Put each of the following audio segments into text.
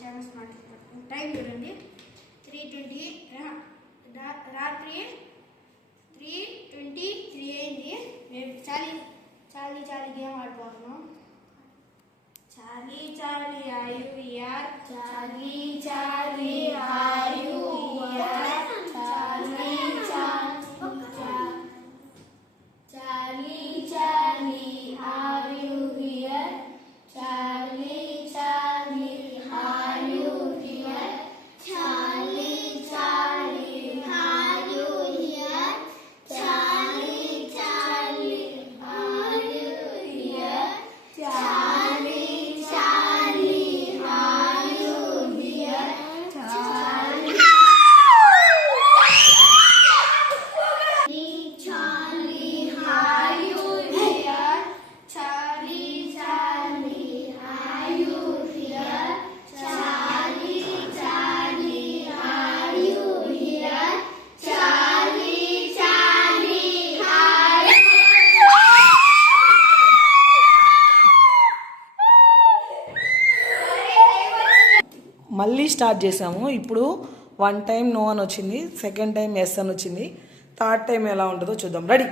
ఛానల్స్ మాట్లాడుకుంటాం. టైం చూడండి 3:20, రాత్రి 3:23 అయింది. మేము చాలీ గేమ్ ఆడుకుంటున్నాం. చాలీ are you here? చాలీ are you here? Charlie, are you here? Charlie, are you here? Charlie, are you here? Charlie, are you here? Charlie, are you here? మళ్ళీ స్టార్ట్ చేసాము. ఇప్పుడు 1 టైం నో అని వచ్చింది, సెకండ్ టైం ఎస్ అని వచ్చింది, third time ఎలా ఉంటుందో చూద్దాం. రెడీ?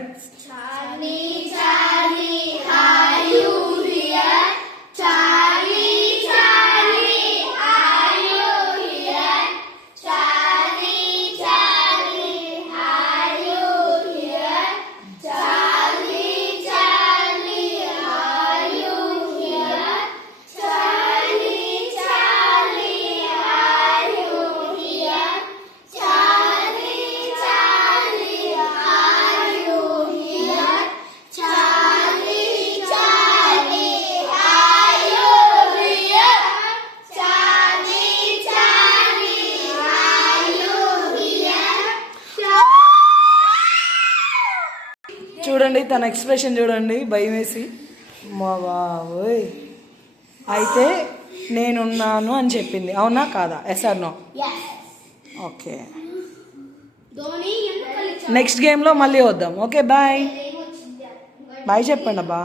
చూడండి తన ఎక్స్ప్రెషన్ చూడండి, భయం వేసి. మా బాబోయ్, అయితే నేనున్నాను అని చెప్పింది, అవునా కాదా? Yes or no? Okay, next గేమ్లో మళ్ళీ వద్దాం. ఓకే, బాయ్ చెప్పండి అబ్బా.